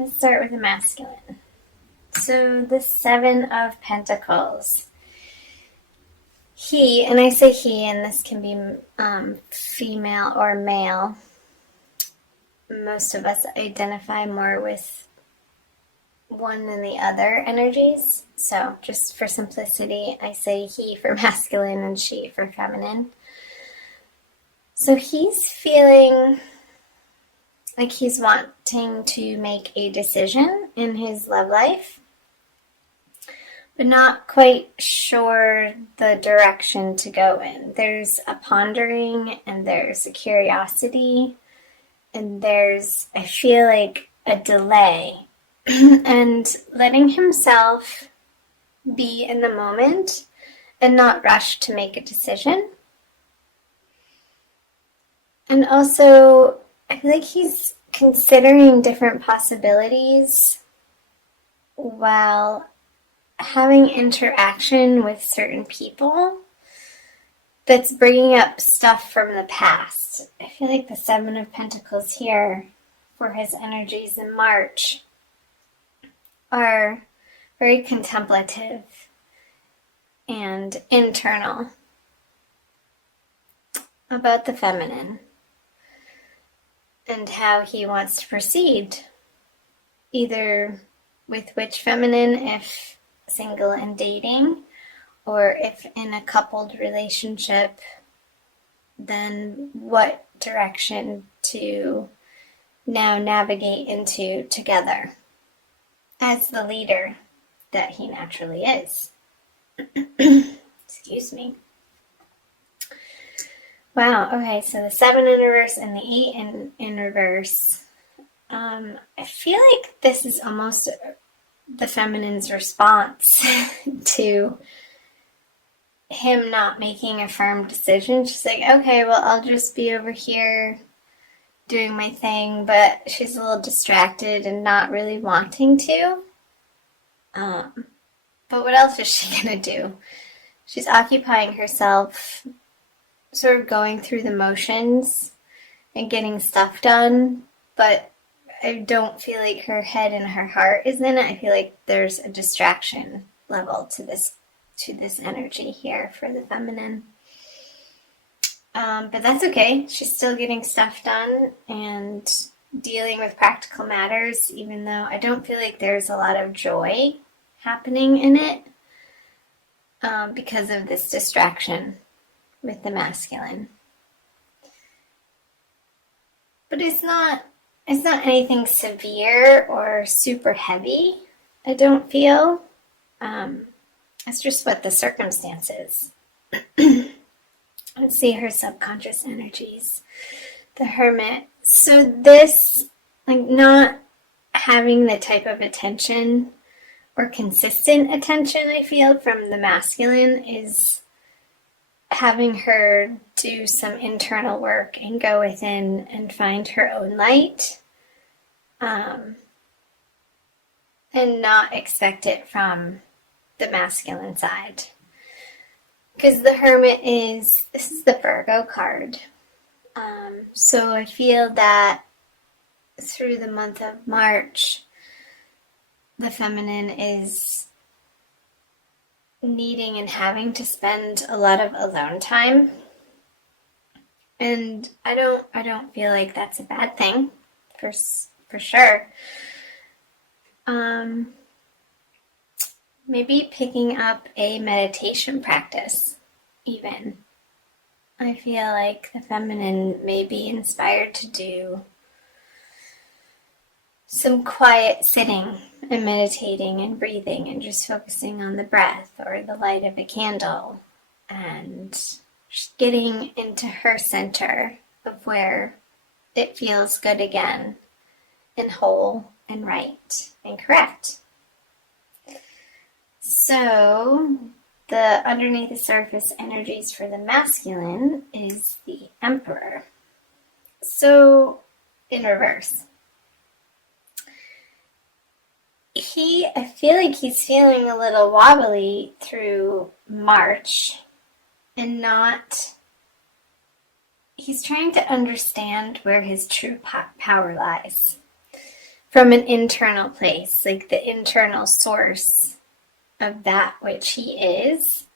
let's start with the masculine. So the Seven of Pentacles. He, and I say he, and this can be female or male. Most of us identify more with one than the other energies. So just for simplicity, I say he for masculine and she for feminine. So he's feeling like he's wanting to make a decision in his love life, but not quite sure the direction to go in. There's a pondering and there's a curiosity and there's, I feel like, a delay and letting himself be in the moment and not rush to make a decision. And also, I feel like he's considering different possibilities while having interaction with certain people that's bringing up stuff from the past. I feel like the Seven of Pentacles here for his energies in March are very contemplative and internal about the feminine and how he wants to proceed, either with which feminine, if single and dating, or if in a coupled relationship, then what direction to now navigate into together as the leader that he naturally is. Excuse me. Wow, okay, so the 7 in reverse and the 8 in reverse. I feel like this is almost the feminine's response to him not making a firm decision. She's like, okay, well, I'll just be over here doing my thing, but she's a little distracted and not really wanting to. But what else is she gonna do? She's occupying herself, sort of going through the motions and getting stuff done, but I don't feel like her head and her heart is in it. I feel like there's a distraction level to this energy here for the feminine. But that's okay. She's still getting stuff done and dealing with practical matters, even though I don't feel like there's a lot of joy happening in it because of this distraction with the masculine. But it's not anything severe or super heavy, I don't feel. It's just what the circumstances. Let's see her subconscious energies. The Hermit. So this, like, not having the type of attention or consistent attention I feel from the masculine is having her do some internal work and go within and find her own light, and not expect it from the masculine side. Because the Hermit this is the Virgo card. So I feel that through the month of March, the feminine is needing and having to spend a lot of alone time. And I don't feel like that's a bad thing, for sure. Maybe picking up a meditation practice, even. I feel like the feminine may be inspired to do some quiet sitting and meditating and breathing and just focusing on the breath or the light of a candle and just getting into her center of where it feels good again and whole and right and correct. So the underneath the surface energies for the masculine is the Emperor. So in reverse. I feel like he's feeling a little wobbly through March and he's trying to understand where his true power lies. from an internal place, like the internal source of that which he is.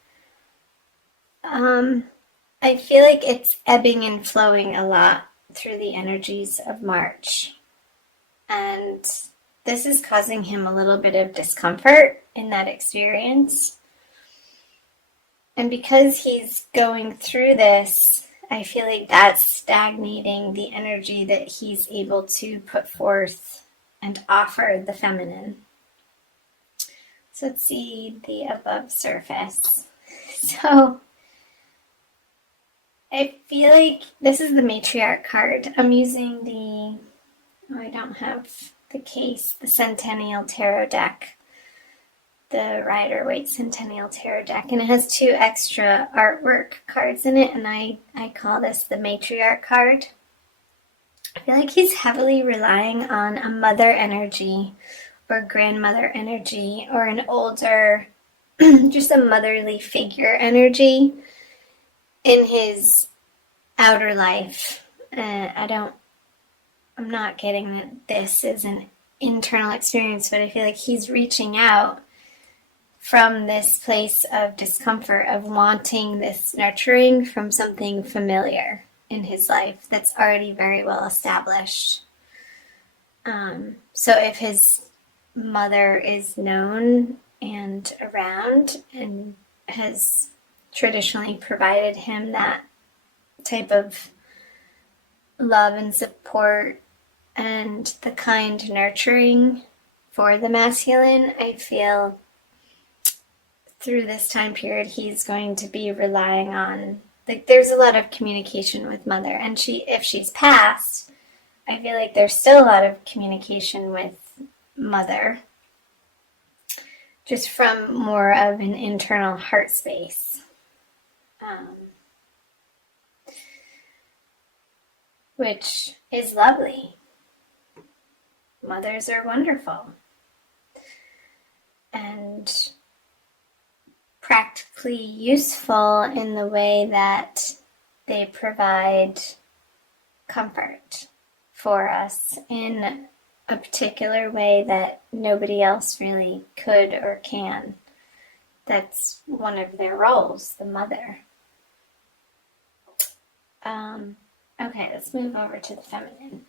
I feel like it's ebbing and flowing a lot through the energies of March. And this is causing him a little bit of discomfort in that experience. And because he's going through this, I feel like that's stagnating the energy that he's able to put forth and offer the feminine. So let's see the above surface. So I feel like this is the matriarch card. I'm using I don't have the case, the Centennial Tarot deck, the Rider-Waite Centennial Tarot deck, and it has 2 extra artwork cards in it, and I call this the matriarch card. I feel like he's heavily relying on a mother energy or grandmother energy or an older, just a motherly figure energy in his outer life. I'm not getting that this is an internal experience, but I feel like he's reaching out from this place of discomfort, of wanting this nurturing from something familiar in his life that's already very well established. So if his mother is known and around and has traditionally provided him that type of love and support and the kind nurturing for the masculine, I feel through this time period he's going to be relying on, like, there's a lot of communication with mother, and if she's passed, I feel like there's still a lot of communication with mother, just from more of an internal heart space. Which is lovely. Mothers are wonderful. And practically useful in the way that they provide comfort for us in a particular way that nobody else really could or can. That's one of their roles, the mother. Okay, let's move over to the feminine.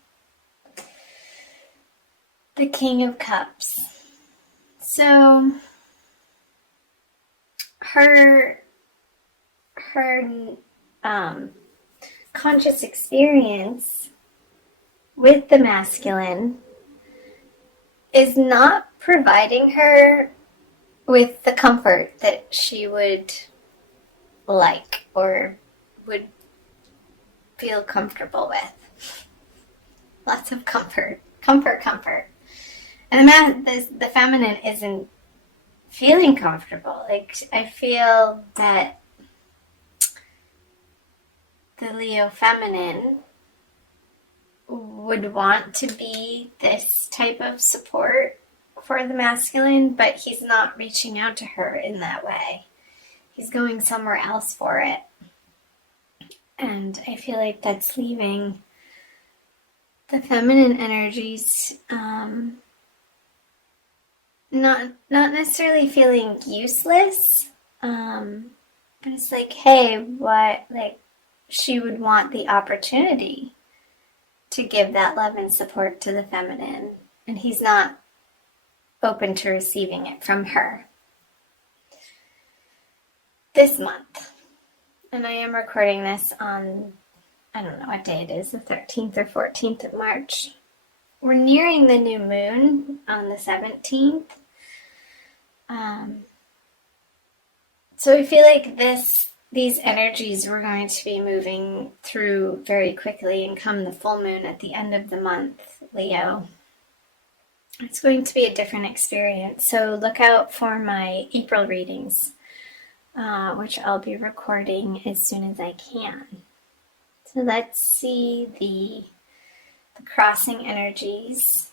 The King of Cups. So her conscious experience with the masculine is not providing her with the comfort that she would like or would feel comfortable with. Lots of comfort. And the feminine isn't feeling comfortable. Like, I feel that the Leo feminine would want to be this type of support for the masculine, but he's not reaching out to her in that way. He's going somewhere else for it. And I feel like that's leaving the feminine energies not necessarily feeling useless, but it's like, hey, what, like, she would want the opportunity to give that love and support to the feminine, and he's not open to receiving it from her this month. And I am recording this on, I don't know what day it is, the 13th or 14th of March. We're nearing the new moon on the 17th. So I feel like these energies we're going to be moving through very quickly, and come the full moon at the end of the month, Leo, it's going to be a different experience. So look out for my April readings, which I'll be recording as soon as I can. So let's see the crossing energies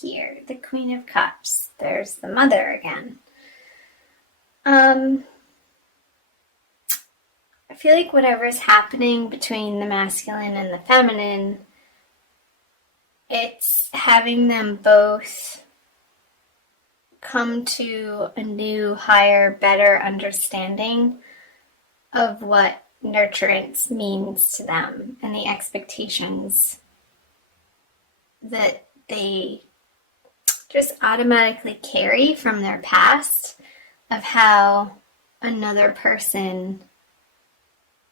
here. The Queen of Cups. There's the Mother again. I feel like whatever's happening between the masculine and the feminine it's having them both come to a new, higher, better understanding of what nurturance means to them and the expectations that they just automatically carry from their past of how another person,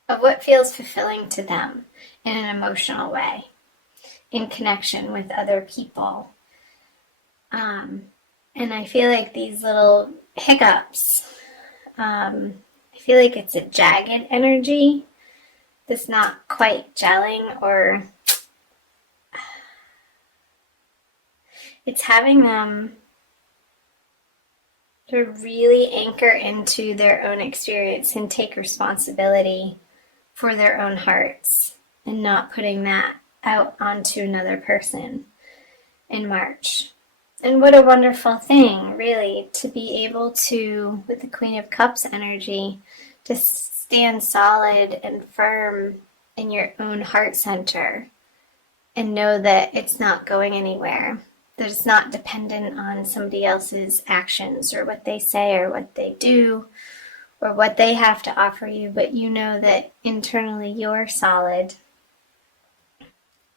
of what feels fulfilling to them in an emotional way, in connection with other people. And I feel like these little hiccups, I feel like it's a jagged energy that's not quite gelling, or it's having them to really anchor into their own experience and take responsibility for their own hearts and not putting that out onto another person in March. And what a wonderful thing, really, to be able to, with the Queen of Cups energy, to stand solid and firm in your own heart center and know that it's not going anywhere, that it's not dependent on somebody else's actions or what they say or what they do or what they have to offer you, but you know that internally you're solid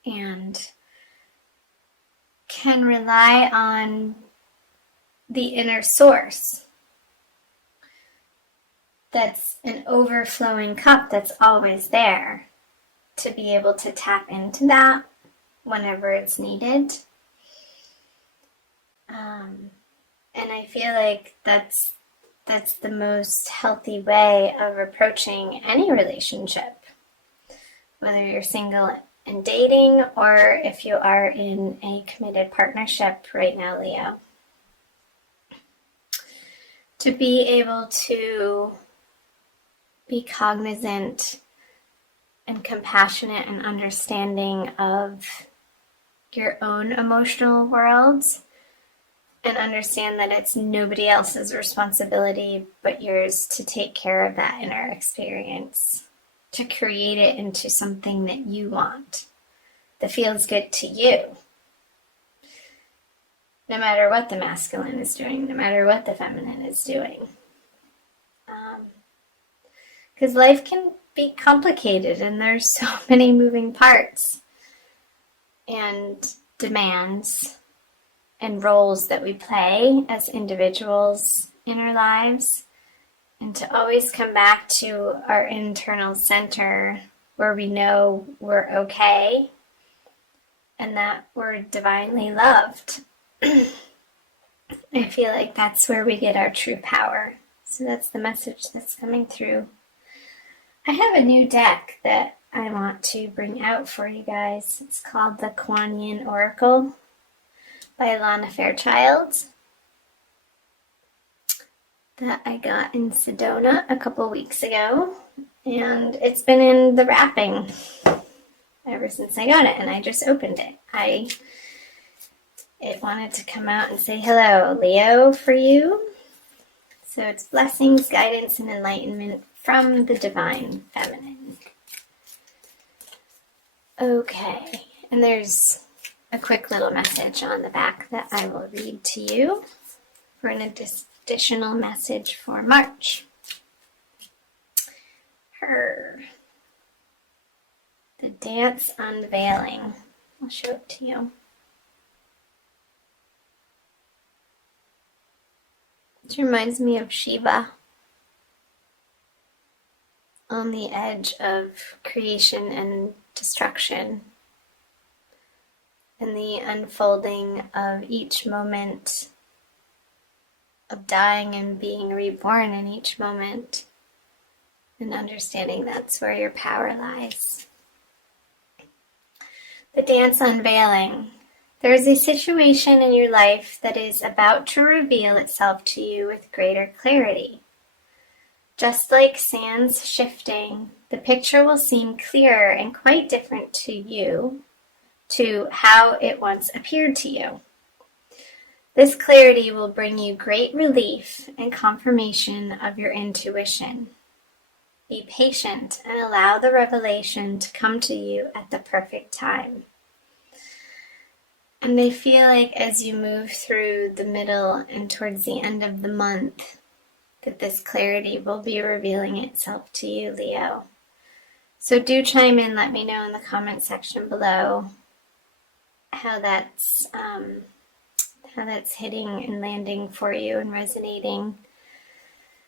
and can rely on the inner source that's an overflowing cup that's always there, to be able to tap into that whenever it's needed. And I feel like that's the most healthy way of approaching any relationship, whether you're single and dating or if you are in a committed partnership right now, Leo. To be able to be cognizant and compassionate and understanding of your own emotional worlds, and understand that it's nobody else's responsibility but yours to take care of that inner experience, to create it into something that you want, that feels good to you. No matter what the masculine is doing, no matter what the feminine is doing. Because life can be complicated and there's so many moving parts and demands and roles that we play as individuals in our lives, and to always come back to our internal center where we know we're okay and that we're divinely loved. I feel like that's where we get our true power. So that's the message that's coming through. I have a new deck that I want to bring out for you guys. It's called the Kuan Yin Oracle by Alana Fairchild, that I got in Sedona a couple weeks ago, and it's been in the wrapping ever since I got it, and I just opened it. It wanted to come out and say hello, Leo, for you. So it's blessings, guidance, and enlightenment from the divine feminine. Okay, and there's a quick little message on the back that I will read to you for an additional message for March. The dance unveiling. I'll show it to you. It reminds me of Shiva on the edge of creation and destruction, and the unfolding of each moment of dying and being reborn in each moment, and understanding that's where your power lies. The dance unveiling. There is a situation in your life that is about to reveal itself to you with greater clarity. Just like sands shifting, the picture will seem clearer and quite different to you, to how it once appeared to you. This clarity will bring you great relief and confirmation of your intuition. Be patient and allow the revelation to come to you at the perfect time. And I feel like as you move through the middle and towards the end of the month, that this clarity will be revealing itself to you, Leo. So do chime in, let me know in the comment section below how that's hitting and landing for you and resonating.